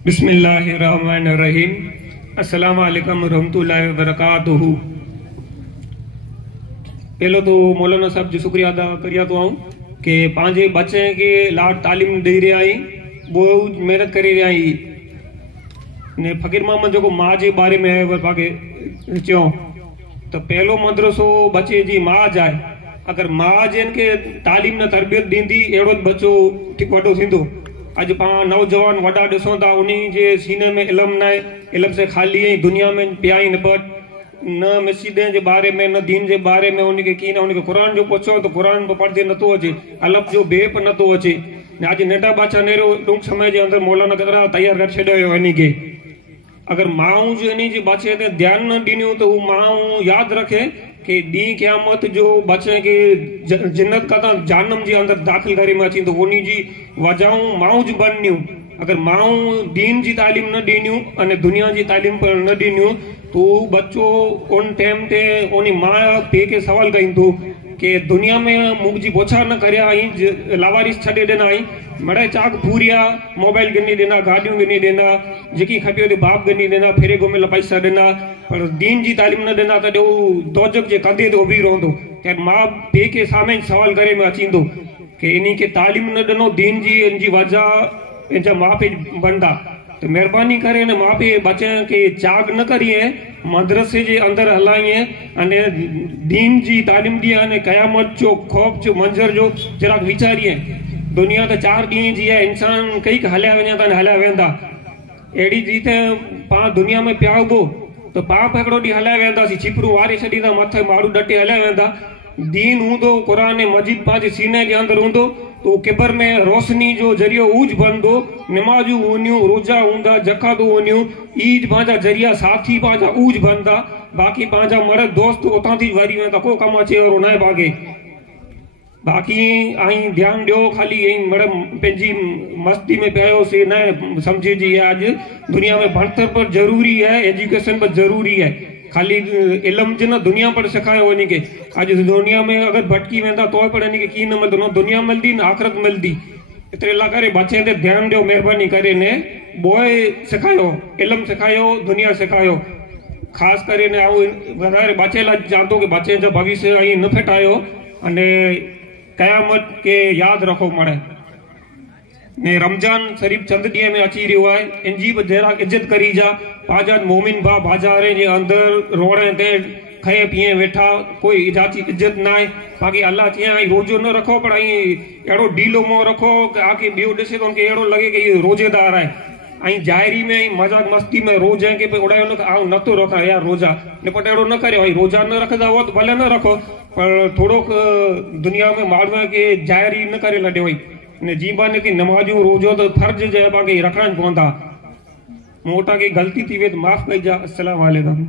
बिस्मिल्लाहिर्रहमानिर्रहीम। अस्सलामु अलैकुम रहमतुल्लाहि व बरकातुहू। पहलो तो मौलाना साहब जो शुक्रिया अदा करिया तो आऊँ कि पांचे बच्चे के लाड तालीम दे रहा आई, वो मेहनत करी रहा आई ने फकीर मोहम्मद जो माँ के बारे में है पाके चो तो पहलो मदरसो बच्चे जी माँ जाए। अगर माँ जिन के तालीम न तरबियत दींदी एड़ो बच्चो ठीक वडो थींदो। अज पा नौजवान वडा दिसो था उन्हीं जे सीने में इल्म न इल्म से खाली दुनिया में पिया ही न पट न मस्जिदें के बारे में न दीन के बारे में उनके की न उनके कुरान जो पूछो तो कुरान पढ़ते नतो अचे, अलफ जो बेप नतो अचे। आज नेटा बाचा नेरो टूंक समय के अंदर मौलाना कतरा तैयार कर छड़ियो इन्हीं के। अगर माऊ जो इन्हीं जी बचे ते ध्यान न ॾिनियूं तो माऊ याद रखे कि दी क़यामत जो बचे के जन्नत का जानम जे अंदर दाखिल करे में अची तो उन्हीं जी वजहों माऊ जी बननियूं। अगर माऊ दीन जी तालीम न ॾिनियूं अने दुनिया जी तालीम पर न ॾिनियूं तो बच्चो उन टाइम ते उन्हीं माँ पे के सवाल कहीं तो कि दुनिया में मुझी पोछा न करया आई लावारिस छड़े देना आई मड़े चाक पूरिया मोबाइल गिनी देना गाड़ियों गिनी देना जेकी खपे ओदी बाप गिनी देना फेरे घुमे पैसा देना पर दीन जी तालीम न देना तो दोजक जे कंधे ते उभी रहंदो। क्या माँ पे के सामने सवाल करे में अचींदो कि इन्हीं के तालीम न दिनो दीन जी इन जी वजह इन माँ पे बनदा। तो मेहरबानी करे न माँ पे बच्चे के चाग न करिए मदरसे जे अंदर हलाइए अने दीन जी तालीम दिए अने कयामत जो खौफ जो मंजर जो जरा विचारिए। दुनिया तो 4 ॾींहं जी है, इंसान कई हलिया वञा था हलिया वेंदा अहिड़ी रीते पा दुनिया में पिया उबो तो पाप हिकिड़ो ॾींहुं हलिया वेंदासीं छिपरू वारे छॾींदा मथे माण्हू डटे हलिया वेंदा। दीन हूंदो कुरान मजीद पंहिंजे सीने जे अंदर हूंदो तो किबर में रोशनी जो जरियो ऊज बनदो। नमाजू हूंदियूं रोजा हूंदा जकातू हूंदियूं ईद पंहिंजा जरिया साथी पंहिंजा ऊज बनदा। बाक़ी पंहिंजा मर्द दोस्त उतां थी वरी वेंदा को कमु अचे वारो न बागे। बाकी आई ध्यान दियो खाली मैडम पंहिंजी मस्ती में पियो से न समझे जी आज दुनिया में भणतर पर जरूरी है, एजुकेशन पर जरूरी है। खाली इल्म ज न दुनिया पर सिखायो वञी के आज दुनिया में अगर भटकी वेंदा तो पढ़ने के की न मिलंदो न दुनिया मिलदी न आखिरत मिलदी। इतरे ला करे बच्चे ते ध्यान दियो मेहरबानी करे ने बोए सिखायो इल्म सिखायो दुनिया सिखायो खास करे ने आओ बच्चे ला जानतो कि बच्चे जो भविष्य आई न फटायो अने कयामत के याद रखो मड़े ने रमजान शरीफ चंद ॾींहं में अची रहियो आहे इनजी बि जरा इज्जत करी जा। पाजा मोमिन भा बाज़ारे जे अंदर रोड़े ते खाए पिए वेठा कोई इजाची इज्जत ना है। बाक़ी अल्लाह चया रोजो न रखो पर अड़ो ढीलो मुंह रखो आके बियो ॾिसे तो उनके अड़ो लगे कि ये रोजेदार है। जायरी में मजाक मस्ती में रोज है कि उड़ायो न नथो रखा यार रोजा ने पट अड़ो न करो रोजा न रखदा हो तो भले न रखो पर थोड़ो दुनिया में माण्हू के जायरी न करे लॾियो ने जीवन की नमाजू रोजो तो फर्ज जो बाकी रखना पवंदा। मोटा की गलती थी वे तो माफ़ कई जा। अस्सलाम वालेकुम।